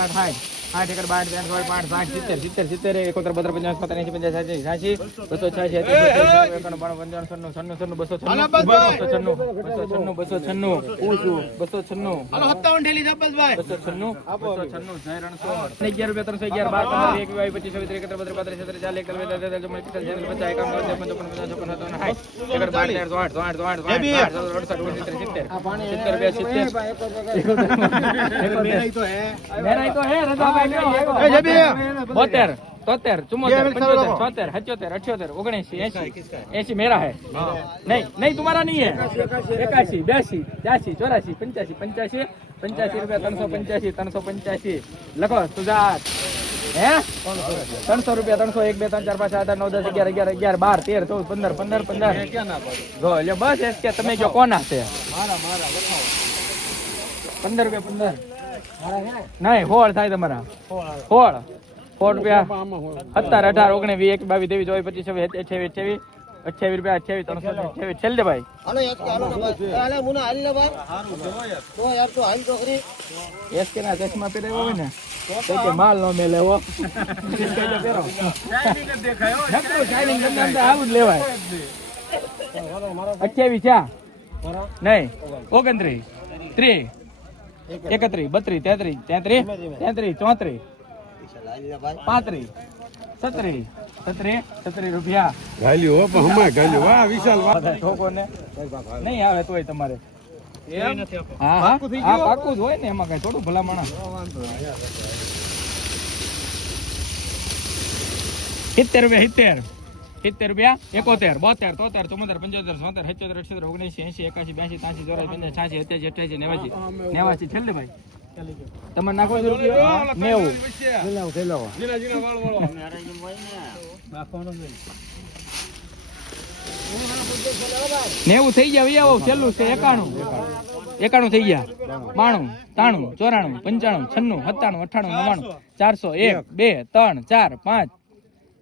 晒太阳 સાઠ એકર બાર ત્રણ સોળ પાંચ સાઠ સિત્તેર સિત્તેર સિત્તેર એકોતેર બોતેર પંચાવન છોતેર એંસી પંચાસ સાઠી સાઠી બસો છ્યાસી એકાણું બાણું પંચાવન છન્નું છન્નું છન્નું બસો છન્નું બસો છન્નું બસો છન્નું બસો છન્નું બસો છન્નું સત્તાવન ઠેલી જબ્બસભાઈ બસો છન્નું બસો છન્નું જય રણછોડ અગિયાર રૂપિયા ત્રણસો અગિયાર બાર પંદર એક બાવીસ પચીસ છવ્વીસ ત્રીસ એકત્રીસ બત્રીસ પાંત્રીસ છત્રીસ ચાલીસ એકતાલીસ બેતાલીસ તેતાલીસ ચુમ્માલીસ પિસ્તાલીસ છેતાલીસ પચાસ એકાવન બાવન ત્રેપન ચોપન પચાસ છપ્પન સત્તાવન સાઠ એકર બાર તેર ચોઆઠ ચોઆઠ ચોઆઠ ચોઆઠ સાઠ અડસઠ ઓગણસિત્તેર સિત્તેર સિત્તેર બે સિત્તેર મેરાઈ તો હે મેરાઈ बोतेर तोतेर चुम्बर चौतेर हचोतेर अठोतेर ओगणसी ऐसी ऐसी मेरा है नहीं नहीं तुम्हारा नहीं है इक्यासी बयासी बयासी चौरासी पंचासी पंचासी पंचासी रुपया तन सौ पंचासी तन सौ पंचासी लखो तुझा तन सौ रुपया तन सौ एक बे तीन चार पाँच आठ नौ दस ग्यारह ग्यारह ग्यारह बार तेर चौदह पंद्रह पंद्रह पंद्रह बस ऐसा तुम्हें जो कौन आते हैं पंद्रह रुपया पंद्रह નહીં સોળ થાય તમારા સોળ સોળ રૂપિયા સત્તર અઢાર ઓગણીસ વીસ એક બાવીસ ત્રેવીસ ચોવીસ પચીસ છવ્વીસ અઠ્યાવીસ અઠ્યાવીસ અઠ્યાવીસ રૂપિયા અઠ્યાવીસ ત્રણસો અઠ્યાવીસ છેલ્લે ભાઈ હાલો યાર હાલો ને ભાઈ હાલે મુના હાલી લે ભાઈ તો યાર તો હાલ તો ખરી એસ કે ના ચશ્મા પહેરાવ્યો હોય ને તો કે માલ નો મેલે હો નકરું shining ગમે એમ તો આવું જ લેવાય અઠ્યાવીસ ચા નહીં ઓગણત્રીસ ત્રીસ એકત્રીસ બત્રીસ તેત્રીસ તેત્રીસ તેત્રીસ ચોત્રીસ હાલી લે ભાઈ પાંત્રીસ છત્રીસ છત્રીસ છત્રીસ રૂપિયા. ગાલ્યો હો પણ હમણાં ગાલ્યો. વાહ વિશાલ વાહ. ઠોકો ને નહીં આવે તોય તમારે. હા હા. હા પાકું જ હોય ને એમાં કઈ થોડું ભલામણ. સિત્તેર રૂપિયા સિત્તેર. સિત્તેર રૂપિયા એકોતેર બોતેર તોતેર ચુમ્મોતેર પંચોતેર સોતેર સત્યોતેર અઠ્યોતેર ઓગણીસી એસી એકાસી બ્યાસી ત્યાસી ચોરાસી પંચાસી છ્યાસી સત્યાસી અઠ્યાસી નેવાસી નેવાસી છેલ્લે ભાઈ. તમારે નાખો નેવું. નેવું થઈ ગયા આવો છેલ્લું છે એકાણું. એકાણું થઈ ગયા. બાણું તાણું ચોરાણું પંચાણું છન્નું સત્તાણું અઠ્ઠાણું નવાણું ચારસો એક બે ત્રણ ચાર પાંચ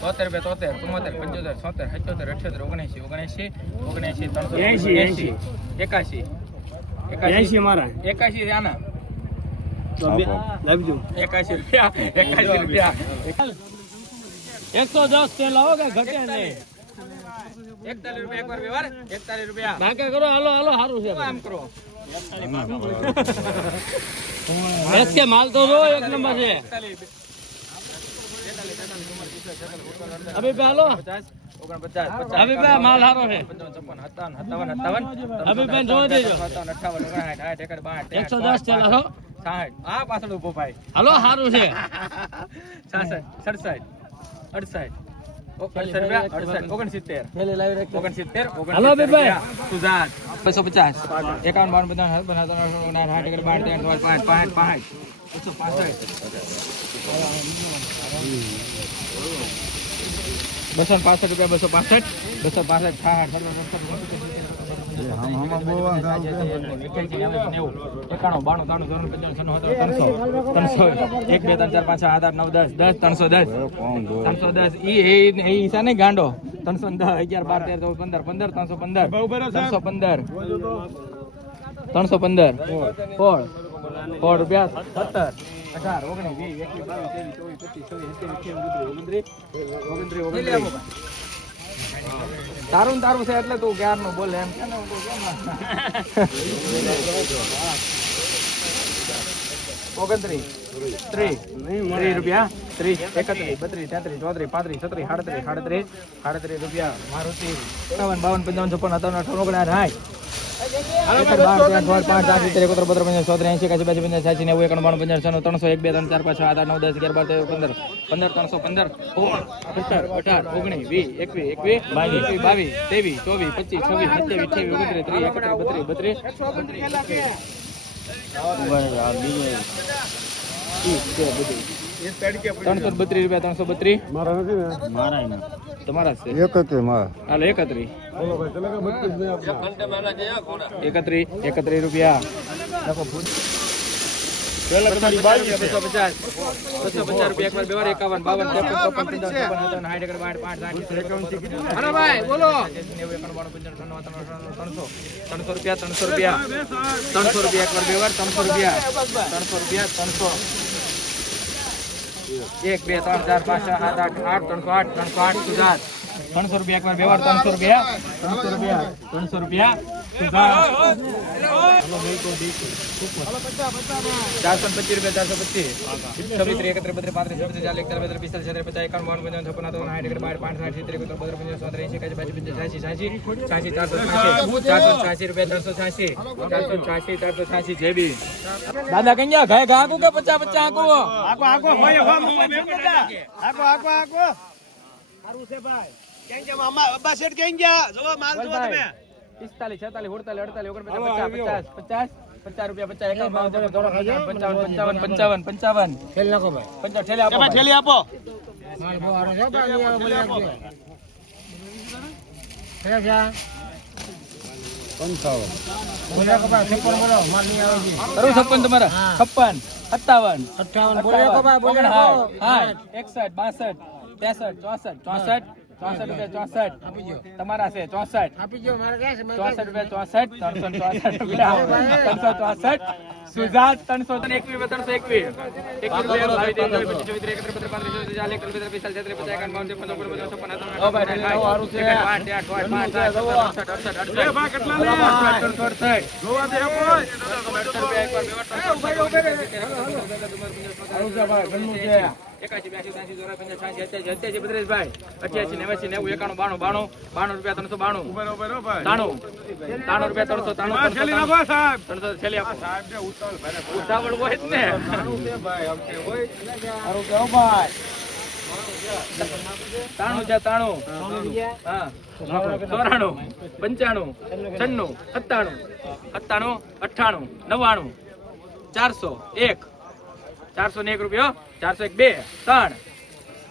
તોતેર બે તોતેર ચુમ્મોતેર પંચોતેર છોતેર સત્યોતેર અઠ્યોતેર ઓગણએસી ઓગણએસી ઓગણએસી ત્રણસો એંશી, એંશી. એકાશી એંશી મારા. એકાશી આના તો લાવજો. એકાશી રૂપિયા એકાશી રૂપિયા. એકસો દસ તે લાવો કે ઘટે નહીં? એકતાલીસ રૂપિયા એક વ્યવહાર. એકતાલીસ રૂપિયા. નાકે કરો હાલો હાલો સારું છે. આમ કરો? માલ તો જો એક નંબર છે. અભી બે હાલો પચાસ ઓગણપચાસ અભી બે માલ સારો છે પંચાવન છપ્પન સત્તાવન સત્તાવન અઠાવન અભી બેન જોવા દેજો. સત્તાવન અઠાવન ઓગણસાઠ સાઠ એકર બાઠ તેર, એકસો દસ થેલા છો સાઠ આ પાછળ ઉભો ભાઈ હાલો સારું છે છાસઠ સડસઠ અડસઠ અડસઠ રૂપિયા અડસઠ ઓગણસિત્તેર ઓગણસિત્તેર હાલો બેભાઈ. સુજાત બસો પચાસ એકાવન બાવન પચાસ સાઠ સાઠ એકર બાર તેર ચોવીસ પાંચ પાંચ પાંચ બસો પાસઠ બસો ને પાસઠ રૂપિયા બસો પાસઠ બસો પાસઠ સાઠ એકાણું બાણું ત્રાણું ચોરાણું પંચાણું છન્નું સત્તાણું ત્રણસો ત્રણસો એક બે ત્રણ ચાર પાંચ છ સાત આઠ નવ દસ દસ ત્રણસો દસ ત્રણસો દસ ઈ એ એ ઈસા નહીં ગાંડો ત્રણસો ને દસ અગિયાર બાર તેર ચૌદ પંદર પંદર ત્રણસો પંદર ત્રણસો પંદર ત્રણસો પંદર સોળ સોળ રૂપિયા સત્તર અઢાર ઓગણીસ વીસ એકવીસ બાવીસ ત્રેવીસ ચોવીસ પચીસ છવ્વીસ ઓગણત્રીસ ઓગણત્રીસ ઓગણત્રીસ તારું તારું છે એટલે તું ક્યારનું બોલે એમ. કે ઓગણત્રીસ, ત્રીસ રૂપિયા, ત્રીસ, એકત્રીસ, બત્રીસ, તેત્રીસ, ચોત્રીસ, પાંત્રીસ સાડત્રીસ સાડત્રીસ સાડત્રીસ રૂપિયા, મારુતિ, એકાવન, બાવન, પંચાવન, છપ્પન, સત્તાવન, અઠાવન છન્નું, ત્રણસો, એક, બે, ત્રણ, ચાર, પાંચ આઠ, નવ, દસ, અગિયાર, બાર, તેર, પંદર પંદર, ત્રણસો, પંદર અઢાર, ઓગણીસ, વીસ, એકવીસ એકવીસ, બાવીસ બાવીસ, ત્રેવીસ, ચોવીસ, પચીસ, છવ્વીસ, સત્યાવીસ, અઠ્યાવીસ, ઓગણત્રીસ, ત્રીસ, એકત્રીસ, બત્રીસ બત્રીસ ત્રણસો બત્રીસ રૂપિયા ત્રણસો બત્રીસ તમારા છે? હાલો એકત્રીસ એકત્રીસ. એકત્રીસ રૂપિયા. લખો ફૂટ. બસો પચાસ રૂપિયા. ત્રણસો ત્રણસો રૂપિયા ત્રણસો રૂપિયા ત્રણસો રૂપિયા એકવાર બે વાર ત્રણસો રૂપિયા ત્રણસો રૂપિયા ત્રણસો એક બે ત્રણ ચાર પાંચ સાત આઠ આઠ ત્રણસો આઠ ત્રણસો આઠ સુધાર ત્રણસો રૂપિયા એકવાર બે વાર ત્રણસો રૂપિયા ત્રણસો રૂપિયા ત્રણસો રૂપિયા સુધાર ચારસો પચીસ રૂપિયા ચારસો પચીસ છવ્વીસ ત્રીસ એકત્રીસ બત્રીસ પાંત્રીસ છત્રીસ ચાલીસ એકતાલીસ બેતાલીસ પિસ્તાલીસ છત્રીસ પચાસ એકાવન બાવન પંચાવન છપ્પન સત્તાવન સાઠ એકર બાર પાંચ સાઠ સિત્તેર એકોતેર બત્રીસ પંચાવન સોતેર એંશી એકાસી બાસી પંચાસી છ્યાસી છ્યાસી છ્યાસી ચારસો છ્યાસી ચારસો છ્યાસી રૂપિયા ત્રણસો છ્યાસી ચારસો છ્યાસી ચારસો છ્યાસી જેબી દાદા કઈ ગયા ઘાય ઘા આકું કે પચાસ પચાસ આકું પિસ્તાલીસ છેતાલીસ ઉડતાલીસ અડતાલીસ ઓગણપચાસ પચાસ પચાસ પચાસ રૂપિયા પચાસ એકાવન બાવન ત્રેપન ચોપન પંચાવન પંચાવન પંચાવન પંચાવન પંચાવન ઠેલે આપો કરું છપ્પન તમારા છપ્પન સત્તાવન અઠાવન એકસઠ બાસઠ ત્રેસઠ ચોસઠ ચોસઠ ચોસઠ રૂપિયા ચોસઠ તમારા છે ચોસઠ ચોસઠ રૂપિયા ચોસઠ ત્રણસો ચોસઠ ત્રણસો ચોસઠ સુજાત ત્રણસો એકવીસ ત્રણસો એકવીસ અડસઠ, અડસઠ, પંચાસી, છ્યાસી, બત્રીસભાઈ. અઠ્યાસી, નેવું, એકાણું, બાણું, બાણું, બાણું રૂપિયા ત્રણસો બાણું. તાણું. તાણું રૂપિયા ત્રણસો તાણું ત્રણસો ત્રણસો છેલ્લી આપો. ઉતાવળ હોય જ ને. સારું કેવો ભાઈ. તાણું છે તાણું. હા. ચોરાણું પંચાણું છન્નું સત્તાણું સત્તાણું અઠ્ઠાણું નવ્વાણું ચારસો એક. ચારસો ને એક રૂપિયો, ચારસો એક બે, ત્રણ.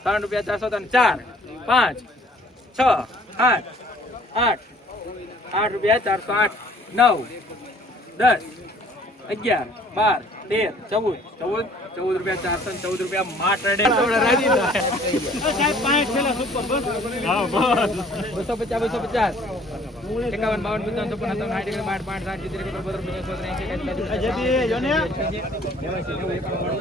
ત્રણ રૂપિયા ચારસો ત્રણ, ચાર. પાંચ, છ, આઠ. આઠ. આઠ રૂપિયા ચારસો આઠ. નવ. દસ. અગિયાર. બાર. તેર ચૌદ ચૌદ ચૌદ રૂપિયા ચારસો ને ચૌદ રૂપિયા માટડે બસો પચાસ બસો પચાસ એકાવન બાવન પંચાવન છપ્પન સત્તાવન સાઠ એકર બાર પાંચ સાઠ સિત્તેર એકર બત્રીસ પચાસ ચોત્રીસ એંશી એકાસી બાસી નેવ્યાસી, નેવું, એકાણું,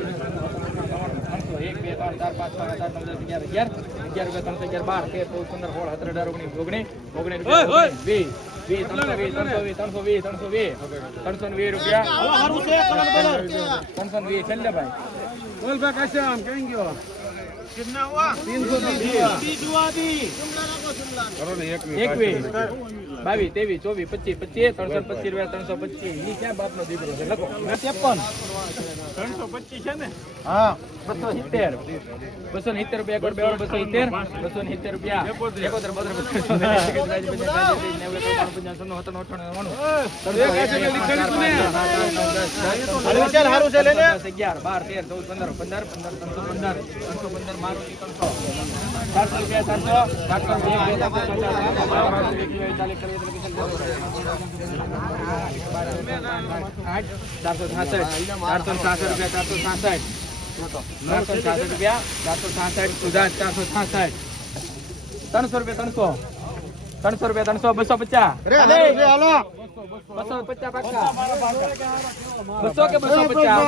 બાણું, ત્રણસો, એક બે ત્રણ ચાર પાંચ છ સાત આઠ નવ દસ અગિયાર અગિયાર અગિયાર રૂપિયા ત્રણસો અગિયાર બાર તેર ચૌદ પંદર સોળ સત્તર અઢાર ઓગણીસ ઓગણીસ ઓગણીસ રૂપિયા ઓગણીસ, વીસ વીસ ત્રણસો વીસ ત્રણસો વીસ ત્રણસો વીસ ત્રણસો વીસ ત્રણસો વીસ રૂપિયા. ત્રણસો ને વીસ છેલ્લે ભાઈ. એકવીસ બાવીસ ત્રેવીસ ચોવીસ પચીસ પચીસ ત્રણસો પચીસ રૂપિયા ત્રણસો પચીસ. ની ક્યાં બાપનો દીકરો છે? લખો. ત્રેપન. ત્રણસો પચીસ છે ને હા બસો સિત્તેર ને સિત્તેર રૂપિયા એકવાર સિત્તેર ને સિત્તેર રૂપિયા એકોતેર અગિયાર બાર તેર ચૌદ પંદર પંદર પંદર ત્રણસો પંદર ત્રણસો પંદર ચારસો રૂપિયા ચારસો ચારસો રૂપિયા ચારસો આઠ, ચારસો છાસઠ ચારસો છાસઠ રૂપિયા ચારસો છાસઠ ચારસો છાસઠ રૂપિયા ચારસો છાસઠ સુધાર ચારસો છાસઠ ત્રણસો રૂપિયા ત્રણસો ત્રણસો રૂપિયા ત્રણસો બસો પચાસ બસો પચાસ પાકા બસો કે બસો પચાસ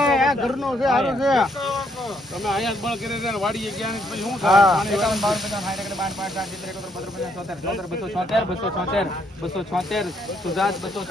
એકાવન, બાવન, પંચાવન, સાઠ, એકડ, બાર, પાંચ, સાત, સિત્તેર, એકોતેર, બત્રીસ, પચાસ, છોતેર, છોતેર, બસો છોતેર, બસો છોતેર, બસો છોતેર, સુજાત બસો